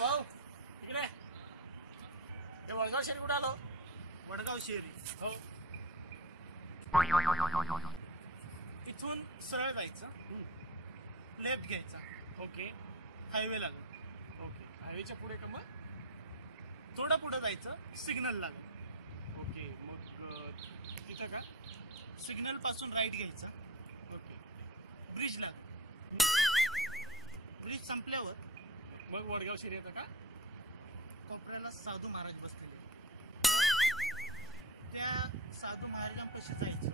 भाऊ इकडे हे वडगाव शहरी कुठे आलो? वडगाव शेरी हो. इथून सरळ जायचं, लेफ्ट घ्यायचा, ओके हायवे लागेल. ओके हायवेच्या पुढे का मग? थोडं पुढे जायचं, सिग्नल लागेल. ओके मग तिथं का? सिग्नल पासून राईट घ्यायचा, ओके ब्रिज लागेल. ब्रिज संपल्यावर मग वडगाव शहरी येतं का? कोपऱ्याला साधू महाराज बसलेले, त्या साधू महाराजांपाशी जायचं.